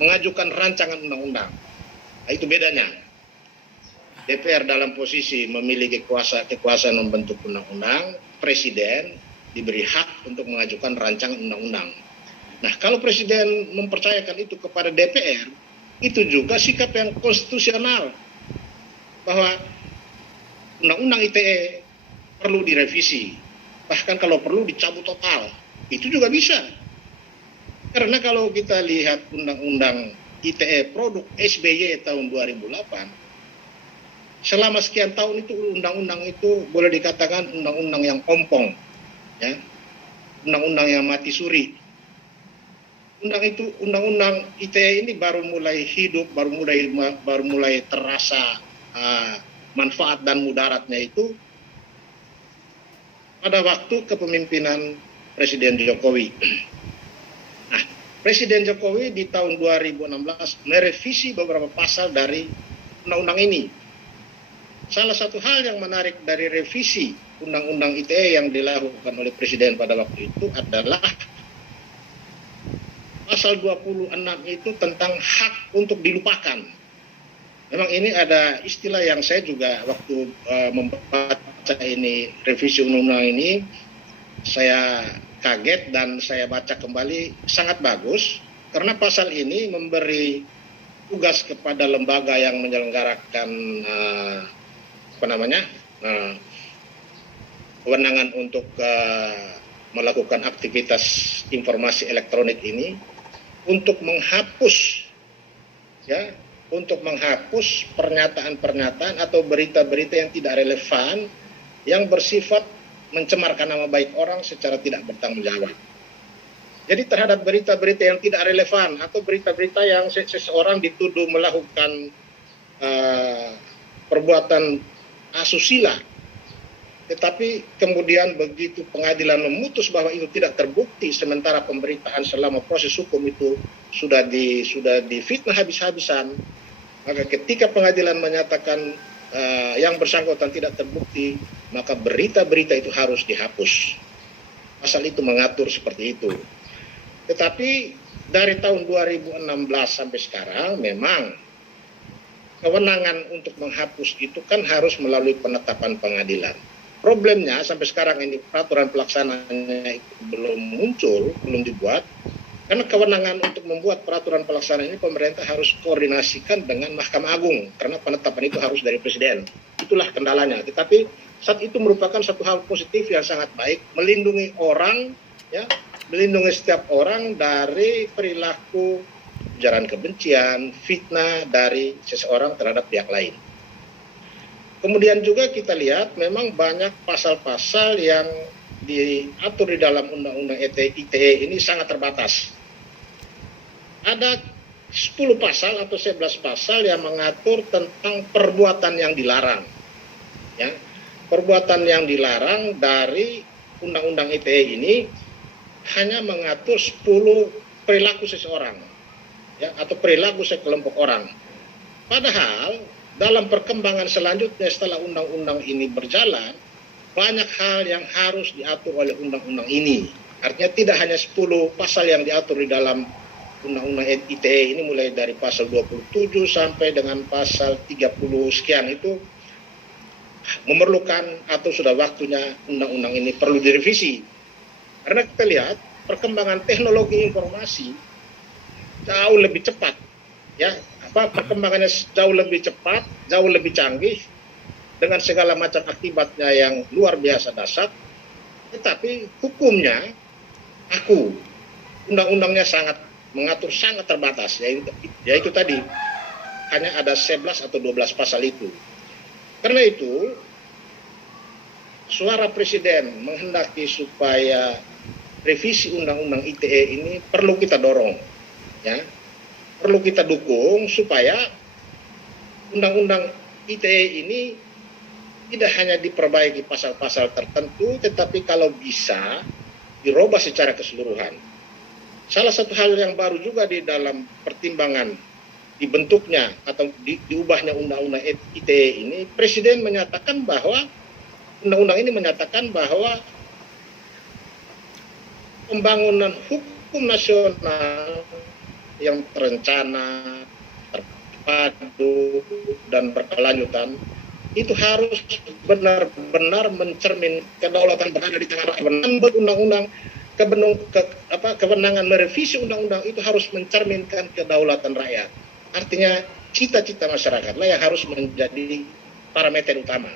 mengajukan rancangan undang-undang. Nah, itu bedanya. DPR dalam posisi memiliki kekuasaan membentuk undang-undang, Presiden diberi hak untuk mengajukan rancangan undang-undang. Nah, kalau Presiden mempercayakan itu kepada DPR, itu juga sikap yang konstitusional bahwa undang-undang ITE perlu direvisi, bahkan kalau perlu dicabut total, itu juga bisa. Karena kalau kita lihat undang-undang ITE produk SBY tahun 2008, selama sekian tahun itu undang-undang itu boleh dikatakan undang-undang yang ompong, ya, undang-undang yang mati suri. Undang-undang ITE ini baru mulai hidup, baru mulai terasa manfaat dan mudaratnya itu pada waktu kepemimpinan Presiden Jokowi. Nah, Presiden Jokowi di tahun 2016 merevisi beberapa pasal dari undang-undang ini. Salah satu hal yang menarik dari revisi undang-undang ITE yang dilakukan oleh Presiden pada waktu itu adalah pasal 26 itu tentang hak untuk dilupakan. Memang ini ada istilah yang saya juga waktu membaca ini revisi undang-undang ini, saya kaget dan saya baca kembali, sangat bagus karena pasal ini memberi tugas kepada lembaga yang menyelenggarakan kewenangan untuk melakukan aktivitas informasi elektronik ini untuk menghapus, ya, untuk menghapus pernyataan-pernyataan atau berita-berita yang tidak relevan yang bersifat mencemarkan nama baik orang secara tidak bertanggung jawab. Jadi terhadap berita-berita yang tidak relevan atau berita-berita yang seseorang dituduh melakukan perbuatan asusila, tetapi kemudian begitu pengadilan memutus bahwa itu tidak terbukti, sementara pemberitaan selama proses hukum itu sudah difitnah habis-habisan, maka ketika pengadilan menyatakan yang bersangkutan tidak terbukti, maka berita-berita itu harus dihapus. Pasal itu mengatur seperti itu. Tetapi dari tahun 2016 sampai sekarang memang kewenangan untuk menghapus itu kan harus melalui penetapan pengadilan. Problemnya sampai sekarang ini peraturan pelaksananya itu belum muncul, belum dibuat. Karena kewenangan untuk membuat peraturan pelaksanaan ini pemerintah harus koordinasikan dengan Mahkamah Agung, karena penetapan itu harus dari Presiden. Itulah kendalanya. Tetapi saat itu merupakan satu hal positif yang sangat baik, melindungi orang, ya, melindungi setiap orang dari perilaku ujaran kebencian, fitnah dari seseorang terhadap pihak lain. Kemudian juga kita lihat memang banyak pasal-pasal yang diatur di dalam undang-undang ITE ini sangat terbatas. Ada 10 pasal atau 11 pasal yang mengatur tentang perbuatan yang dilarang. Ya, perbuatan yang dilarang dari undang-undang ITE ini hanya mengatur 10 perilaku seseorang, ya, atau perilaku sekelompok orang. Padahal dalam perkembangan selanjutnya setelah undang-undang ini berjalan, banyak hal yang harus diatur oleh undang-undang ini. Artinya tidak hanya 10 pasal yang diatur di dalam undang-undang ITE ini, mulai dari pasal 27 sampai dengan pasal 30 sekian itu memerlukan atau sudah waktunya undang-undang ini perlu direvisi. Karena kita lihat perkembangan teknologi informasi jauh lebih cepat, ya, perkembangannya jauh lebih cepat, jauh lebih canggih dengan segala macam akibatnya yang luar biasa dahsyat. Tetapi hukumnya undang-undangnya mengatur sangat terbatas, yaitu tadi hanya ada 11 atau 12 pasal itu. Karena itu suara Presiden menghendaki supaya revisi undang-undang ITE ini perlu kita dorong, ya. Perlu kita dukung supaya undang-undang ITE ini tidak hanya diperbaiki pasal-pasal tertentu, tetapi kalau bisa dirubah secara keseluruhan. Salah satu hal yang baru juga di dalam pertimbangan dibentuknya atau diubahnya undang-undang ITE ini, Presiden menyatakan bahwa undang-undang ini menyatakan bahwa pembangunan hukum nasional yang terencana, terpadu, dan berkelanjutan itu harus benar-benar mencermin kedaulatan berada di tangan rakyat. Undang-undang kewenangan merevisi undang-undang itu harus mencerminkan kedaulatan rakyat. Artinya cita-cita masyarakat lah yang harus menjadi parameter utama.